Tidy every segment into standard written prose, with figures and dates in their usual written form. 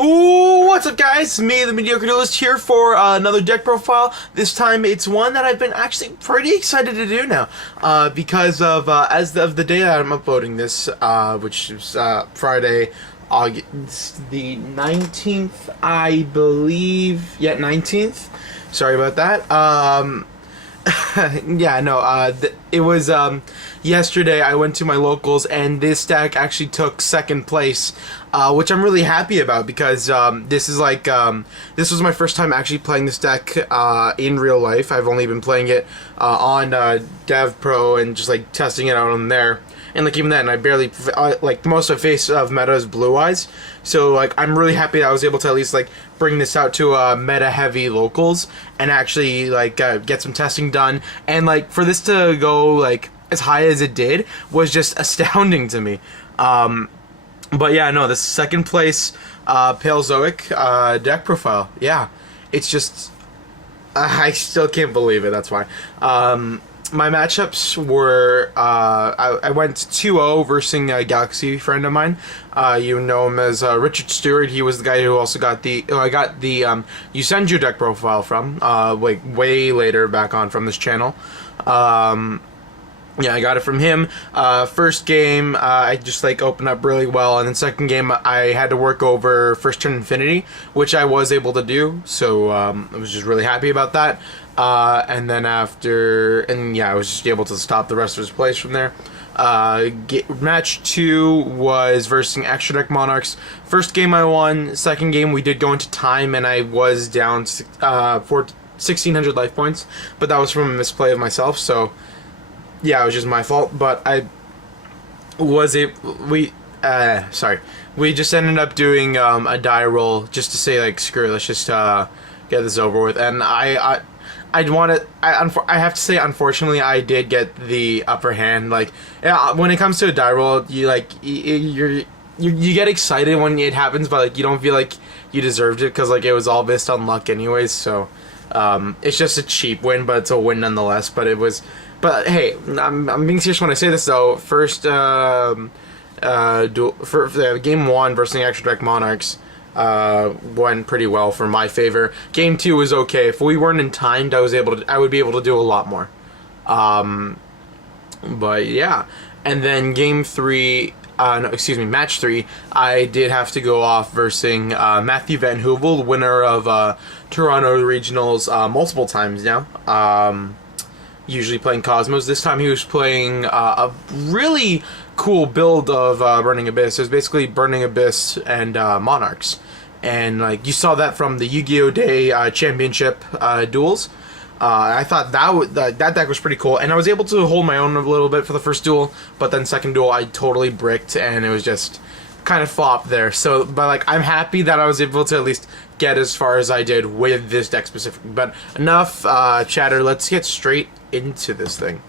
Ooh, what's up guys? Me, the Mediocre Duelist, here for another deck profile. This time it's one that I've been actually pretty excited to do now. Because of, as of the day that I'm uploading this, which is Friday, August the 19th, I believe. Yeah, 19th. Sorry about that. Yeah, no, it was, yesterday I went to my locals and this deck actually took second place, which I'm really happy about because, this is like, this was my first time actually playing this deck, in real life. I've only been playing it, on, Dev Pro and just, like, testing it out on there. And, like, even then, I barely, like, the most I face of meta is Blue Eyes. So, like, I'm really happy that I was able to at least, like, bring this out to, meta-heavy locals and actually, like, get some testing done. And, like, for this to go, like, as high as it did was just astounding to me. But, yeah, no, the second place, Palezoc, deck profile. Yeah, it's just, I still can't believe it, that's why. My matchups were, I went 2-0 versus a Galaxy friend of mine. You know him as Richard Stewart. He was the guy who also got the, I got the Yusenju deck profile from, like way later back on from this channel. Yeah, I got it from him. First game, I just like opened up really well, and then second game, I had to work over first turn Infinity, which I was able to do. So I was just really happy about that. And then after, and yeah, I was just able to stop the rest of his plays from there. Match 2 was versus Extra Deck Monarchs. First game I won. Second game we did go into time, and I was down for 1,600 life points, but that was from a misplay of myself. So yeah, it was just my fault. But I was we just ended up doing a die roll just to say like screw it, let's just get this over with. And I have to say, unfortunately, I did get the upper hand. Like, when it comes to a die roll, you like you get excited when it happens, but like you don't feel like you deserved it because like it was all based on luck anyways. So it's just a cheap win, but it's a win nonetheless. But it was. But hey, I'm being serious when I say this though. First, game 1 versus the Extra Deck Monarchs. Went pretty well for my favor. Game 2 was okay. If we weren't in timed, I would be able to do a lot more. But yeah, and then game 3, match 3, I did have to go off versus Matthew Van Hoovel, winner of Toronto Regionals multiple times now. Usually playing Cosmos. This time he was playing a really cool build of Burning Abyss. It was basically Burning Abyss and Monarchs. And like you saw that from the Yu-Gi-Oh! Day Championship duels. I thought that deck was pretty cool, and I was able to hold my own a little bit for the first duel, but then second duel I totally bricked, and it was just kind of flopped there. So, but like I'm happy that I was able to at least get as far as I did with this deck specifically. But enough chatter. Let's get straight into this thing.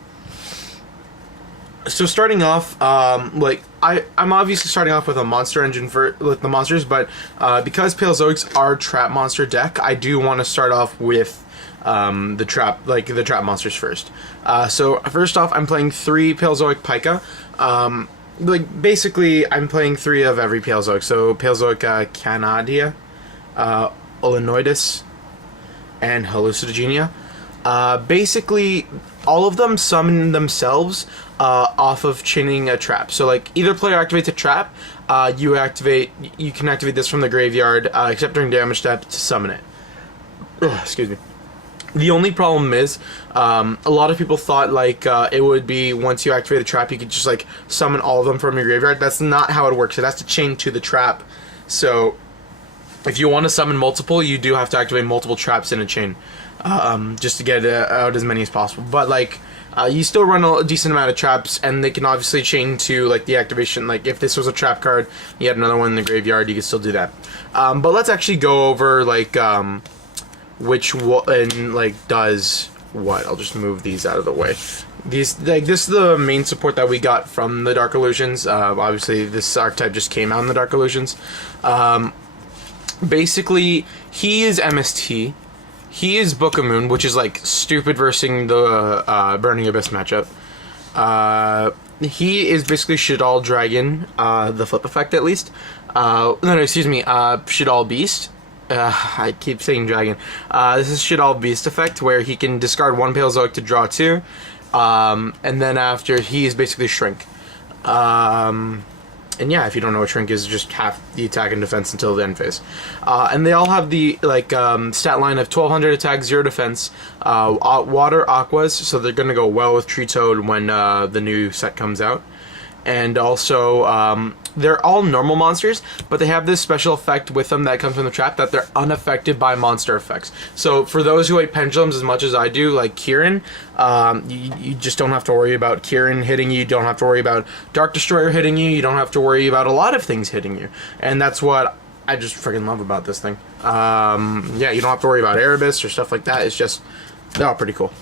So starting off, like I'm obviously starting off with a monster engine with the monsters, but because Palezocs are trap monster deck, I do want to start off with the trap monsters first. So first off, I'm playing 3 Palezoic Pika. Like basically, I'm playing 3 of every Palezoc. So Palezoic Canadia, Olenoidus, and Hallucinogenia. Basically, all of them summon themselves off of chaining a trap. So, like, either player activates a trap, you can activate this from the graveyard, except during damage step to summon it. Ugh, excuse me. The only problem is, a lot of people thought, like, it would be once you activate a trap, you could just, like, summon all of them from your graveyard. That's not how it works. It has to chain to the trap. So, if you want to summon multiple, you do have to activate multiple traps in a chain. Just to get out as many as possible. But like, you still run a decent amount of traps, and they can obviously chain to like the activation. Like if this was a trap card, you had another one in the graveyard, you could still do that. But let's actually go over like which one like does what. I'll just move these out of the way. These this is the main support that we got from the Dark Illusions. Obviously, this archetype just came out in the Dark Illusions. Basically, he is MST. He is Book of Moon, which is like stupid versus the Burning Abyss matchup. He is basically Shadal Dragon, the flip effect at least. No, excuse me, Tdil Beast. I keep saying dragon. This is Tdil Beast effect, where he can discard one Palezoc to draw 2, and then after, he's basically shrink. And yeah, if you don't know what shrink is, just half the attack and defense until the end phase. And they all have the stat line of 1200 attack, 0 defense, water aquas, so they're gonna go well with Tree Toad when the new set comes out. And also, they're all normal monsters, but they have this special effect with them that comes from the trap, that they're unaffected by monster effects. So for those who hate pendulums as much as I do, like Kieran, you just don't have to worry about Kieran hitting you. You don't have to worry about Dark Destroyer hitting you. You don't have to worry about a lot of things hitting you. And that's what I just freaking love about this thing. Yeah, you don't have to worry about Erebus or stuff like that. It's just, they're all pretty cool.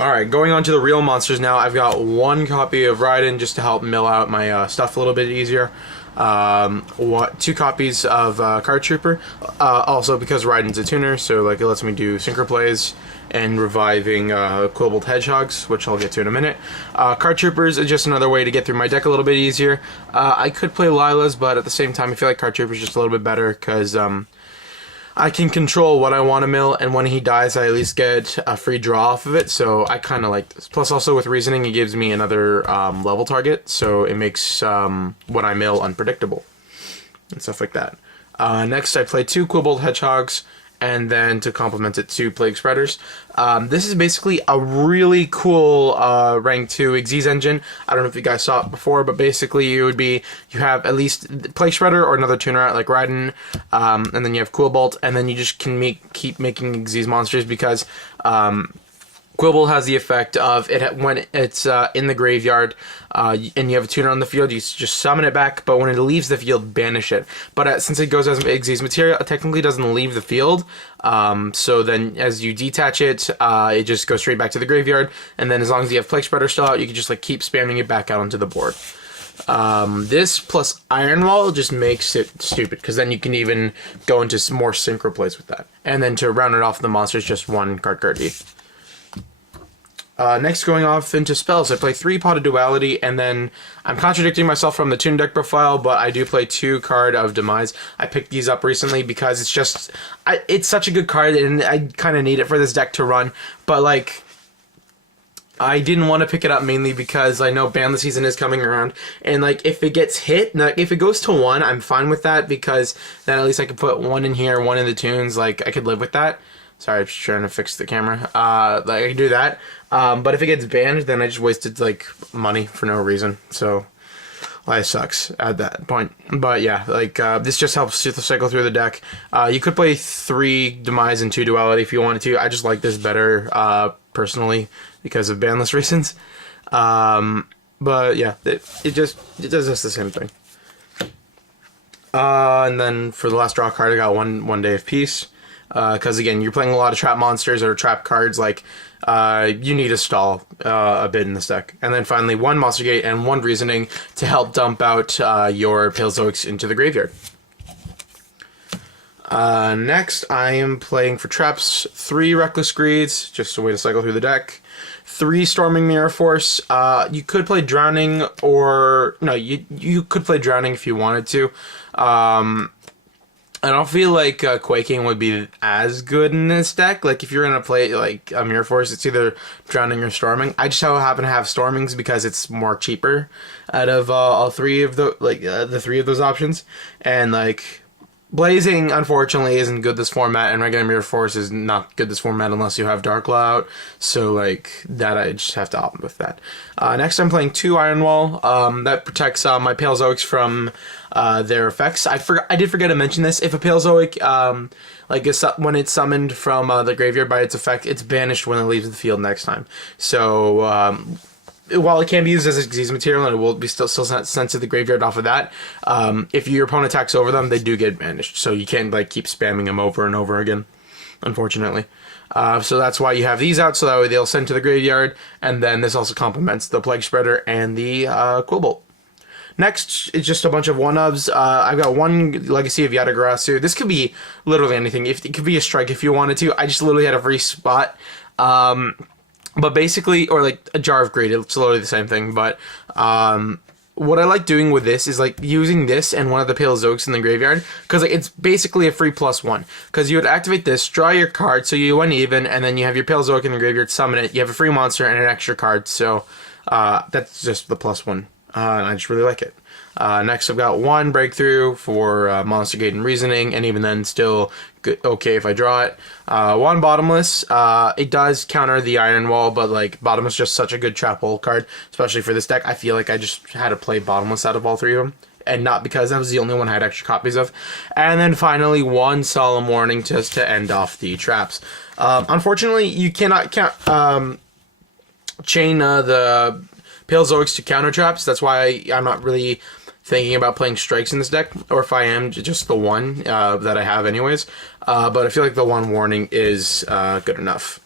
Alright, going on to the real monsters now. I've got one copy of Raiden just to help mill out my stuff a little bit easier. 2 copies of Card Trooper, also because Raiden's a tuner, so like it lets me do synchro plays and reviving Quillbolt Hedgehogs, which I'll get to in a minute. Card Troopers is just another way to get through my deck a little bit easier. I could play Lila's, but at the same time I feel like Card Trooper is just a little bit better because I can control what I want to mill, and when he dies, I at least get a free draw off of it, so I kind of like this. Plus, also with Reasoning, it gives me another level target, so it makes what I mill unpredictable, and stuff like that. Next, I play 2 Quillbolt Hedgehogs, and then to complement it, 2 Plague Spreaders. This is basically a really cool rank 2 Xyz engine. I don't know if you guys saw it before, but basically it would be, you have at least Plague Spreader or another tuner out like Raiden, and then you have Quillbolt, and then you just can keep making Xyz monsters because Quillbolt has the effect of it when it's in the graveyard and you have a tuner on the field, you just summon it back, but when it leaves the field, banish it. But since it goes as Xyz material, it technically doesn't leave the field, so then as you detach it, it just goes straight back to the graveyard, and then as long as you have Plague Spreader still out, you can just like keep spamming it back out onto the board. This plus Iron Wall just makes it stupid, because then you can even go into some more synchro plays with that. And then to round it off, the monster is just 1 card E. Next, going off into spells, I play 3 Pot of Duality, and then I'm contradicting myself from the Toon deck profile, but I do play 2 Card of Demise. I picked these up recently because it's just, it's such a good card, and I kind of need it for this deck to run, but like, I didn't want to pick it up mainly because I know Ban the Season is coming around, and like, if it gets hit, like, if it goes to 1, I'm fine with that, because then at least I can put 1 in here, 1 in the Toons, like, I could live with that. Sorry, I'm just trying to fix the camera. Like, I can do that. But if it gets banned, then I just wasted, like, money for no reason. So, life sucks at that point. But yeah, like, this just helps to cycle through the deck. You could play 3 Demise and 2 Duality if you wanted to. I just like this better, personally, because of banless reasons. But yeah, it does just the same thing. And then for the last draw card, I got one Day of Peace. Because again, you're playing a lot of trap monsters or trap cards, like, you need to stall a bit in this deck. And then finally, 1 Monster Gate and 1 Reasoning to help dump out your Palezocs into the graveyard. Next, I am playing for traps 3 Reckless Greeds, just a way to cycle through the deck. 3 Storming Mirror Force. You could play Drowning, or no, you could play Drowning if you wanted to. I don't feel like Quaking would be as good in this deck. Like, if you're going to play, like, a Mirror Force, it's either Drowning or Storming. I just happen to have Stormings because it's more cheaper out of all 3 of the 3 of those options. And, like, Blazing, unfortunately, isn't good this format, and regular Mirror Force is not good this format unless you have Dark Law out. So, like, that I just have to opt with that. Next, I'm playing 2 Iron Wall. That protects my Palezoics from their effects. I did forget to mention this. If a Palezoic, when it's summoned from the graveyard by its effect, it's banished when it leaves the field next time. So, while it can be used as a Xyz material and it will be still sent to the graveyard off of that, if your opponent attacks over them, they do get banished. So you can't like keep spamming them over and over again, unfortunately. So that's why you have these out, so that way they'll send to the graveyard, and then this also complements the Plague Spreader and the Quillbolt. Next is just a bunch of 1-ofs. I've got 1 Legacy of Yatagarasu. This could be literally anything. It could be a strike if you wanted to. I just literally had a free spot. But basically, or like a Jar of Greed, it's literally the same thing, but what I like doing with this is like using this and one of the Palezocs in the graveyard, because like, it's basically a free +1. Because you would activate this, draw your card, so you went even, and then you have your Palezoc in the graveyard, summon it. You have a free monster and an extra card, so that's just the +1. And I just really like it. Next, I've got 1 breakthrough for Monster Gate and Reasoning, and even then, still good, okay if I draw it. 1 Bottomless. It does counter the Iron Wall, but like Bottomless is just such a good trap hole card, especially for this deck. I feel like I just had to play Bottomless out of all 3 of them, and not because that was the only one I had extra copies of. And then finally, 1 Solemn Warning just to end off the traps. Unfortunately, you cannot chain the Palezocs to counter traps. That's why I'm not really thinking about playing strikes in this deck, or if I am, just the 1 that I have anyways. But I feel like the 1 warning is good enough.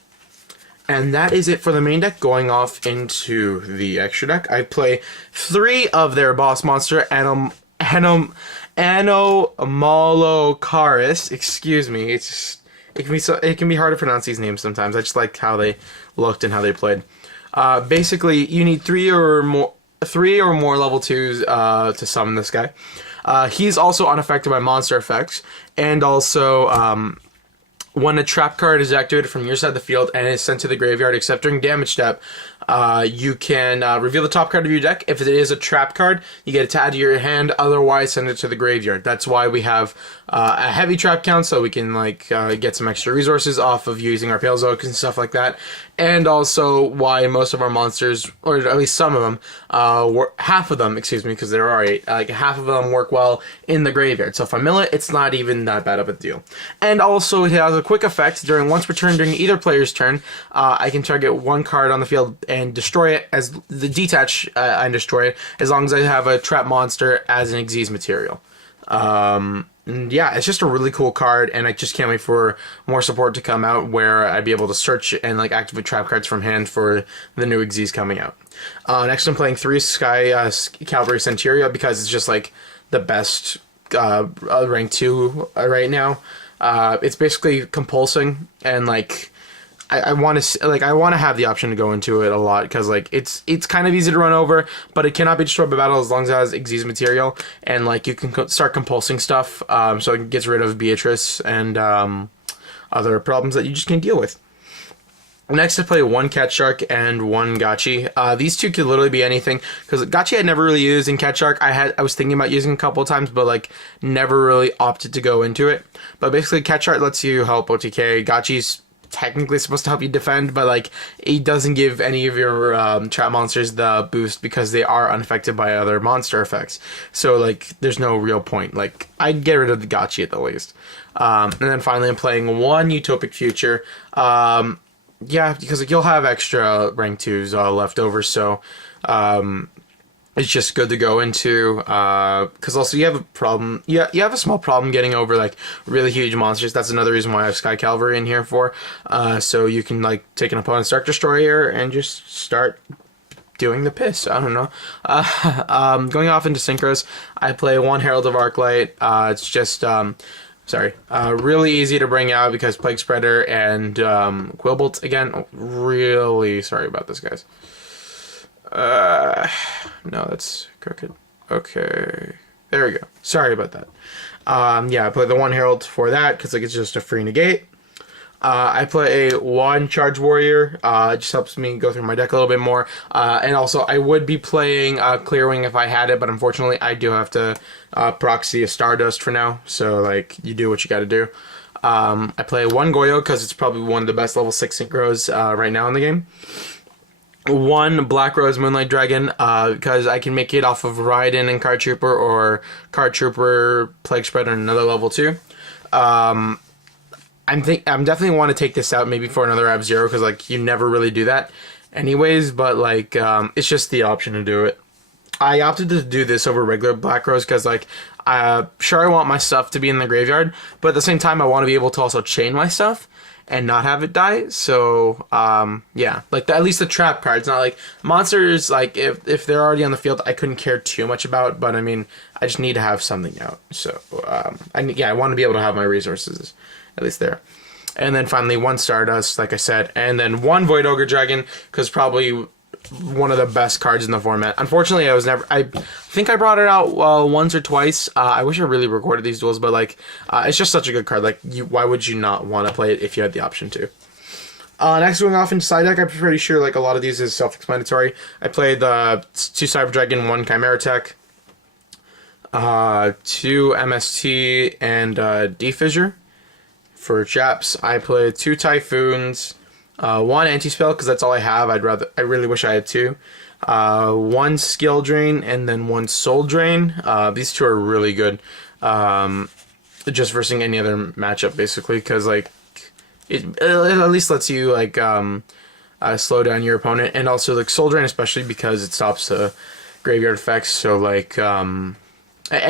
And that is it for the main deck. Going off into the extra deck, I play 3 of their boss monster, Anomalocaris. Excuse me, it can be hard to pronounce these names sometimes. I just like how they looked and how they played. Basically, you need 3 or more level 2s to summon this guy. He's also unaffected by monster effects, and also when a trap card is activated from your side of the field and is sent to the graveyard, except during damage step, you can reveal the top card of your deck. If it is a trap card, you get it to add to your hand, otherwise send it to the graveyard. That's why we have a heavy trap count, so we can like get some extra resources off of using our Palezoc and stuff like that. And also why most of our monsters, or at least some of them, half of them, excuse me, because there are 8, like half of them work well in the graveyard. So if I mill it, it's not even that bad of a deal. And also it has a quick effect once per turn during either player's turn. I can target 1 card on the field and destroy it as the detach and destroy it, as long as I have a trap monster as an Xyz material. And yeah, it's just a really cool card, and I just can't wait for more support to come out where I'd be able to search and like activate trap cards from hand for the new Xyz coming out. Next, I'm playing 3 Sky Cavalry Centuria, because it's just like the best rank 2 right now. It's basically compulsing, and like I want to have the option to go into it a lot, because like it's kind of easy to run over, but it cannot be destroyed by battle as long as it has Xyz material, and like you can start compulsing stuff, so it gets rid of Beatrice and other problems that you just can't deal with. Next, I play 1 Cat Shark and 1 Gachi. These 2 could literally be anything, because Gachi I'd never really used, and Cat Shark I was thinking about using a couple of times, but like never really opted to go into it. But basically, Cat Shark lets you help OTK. Gachi's technically supposed to help you defend, but like it doesn't give any of your trap monsters the boost because they are unaffected by other monster effects. So like there's no real point. Like I'd get rid of the Gachi at the least. And then finally I'm playing 1 Utopic Future. Yeah, because like you'll have extra rank 2s left over, so it's just good to go into, because also you have a problem, you have a small problem getting over like really huge monsters. That's another reason why I have Sky Cavalry in here for, so you can like take an opponent's Dark Destroyer and just start doing the piss. I don't know. Going off into synchros, I play 1 Herald of Arclight. It's just really easy to bring out because Plague Spreader and Quillbolt again. Really sorry about this, guys. No, that's crooked. Okay, there we go. Sorry about that. Yeah, I play the 1 Herald for that because like it's just a free negate. I play a 1 Charge Warrior. It just helps me go through my deck a little bit more. And also, I would be playing Clearwing if I had it, but unfortunately, I do have to proxy a Stardust for now. So, like, you do what you gotta do. I play 1 Goyo because it's probably one of the best level 6 synchros right now in the game. 1 Black Rose Moonlight Dragon, because I can make it off of Raiden and Card Trooper, or Card Trooper, Plague Spreader, and another level 2. I'm definitely want to take this out maybe for another Ab-Zero, because like you never really do that anyways, but like it's just the option to do it. I opted to do this over regular Black Rose because like sure I want my stuff to be in the graveyard, but at the same time I want to be able to also chain my stuff and not have it die. So yeah, like at least the trap cards, not like monsters, like if they're already on the field I couldn't care too much about, but I mean I just need to have something out. So I want to be able to have my resources at least there. And then finally 1 Stardust, like I said, and then 1 Void Ogre Dragon, because probably one of the best cards in the format. Unfortunately, I think I brought it out once or twice. I wish I really recorded these duels, but like, it's just such a good card. Like, why would you not want to play it if you had the option to? Next, going off into side deck, I'm pretty sure like a lot of these is self-explanatory. I played the 2 Cyber Dragon, 1 Chimera Tech, 2 MST, and D-Fissure. For Japs, I played 2 Typhoons, 1 Anti-Spell, because that's all I have. I really wish I had 2. 1 Skill Drain, and then 1 Soul Drain. These 2 are really good. Just versus any other matchup, basically, because like it at least lets you like slow down your opponent, and also like Soul Drain, especially because it stops graveyard effects. So like a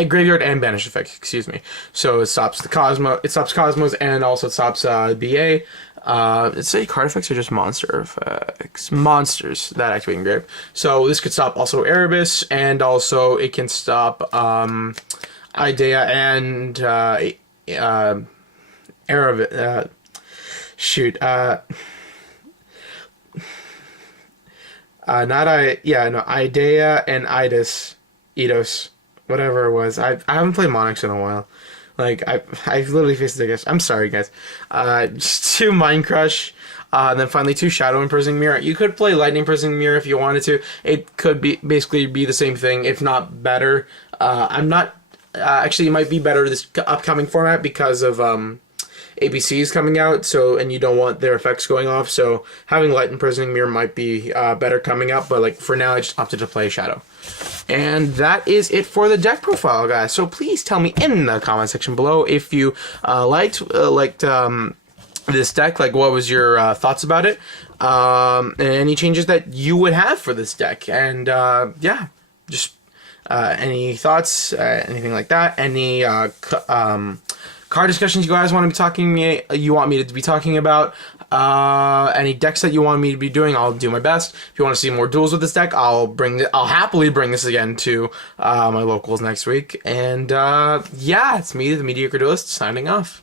graveyard and banish effects, excuse me. So it stops the Cosmos, and also it stops BA. It's say card effects or just monster effects? Monsters that activate in grave. So this could stop also Erebus, and also it can stop Idea and Erebus. Idea and Eidos, whatever it was. I haven't played Monarchs in a while. Like I've literally faced the guess. I'm sorry, guys. Just 2 Mind Crush, and then finally 2 Shadow Imprisoning Mirror. You could play Lightning Imprisoning Mirror if you wanted to. It could basically be the same thing, if not better. I'm not actually. It might be better this upcoming format because of ABCs coming out. So, and you don't want their effects going off. So having Light Imprisoning Mirror might be better coming up. But like for now, I just opted to play Shadow. And that is it for the deck profile, guys. So please tell me in the comment section below if you liked this deck. Like, what was your thoughts about it? And any changes that you would have for this deck. And yeah, just any thoughts, anything like that. Any card discussions you guys want me to be talking about. Any decks that you want me to be doing, I'll do my best. If you want to see more duels with this deck, I'll happily bring this again to my locals next week. And yeah, it's me, the Mediocre Duelist, signing off.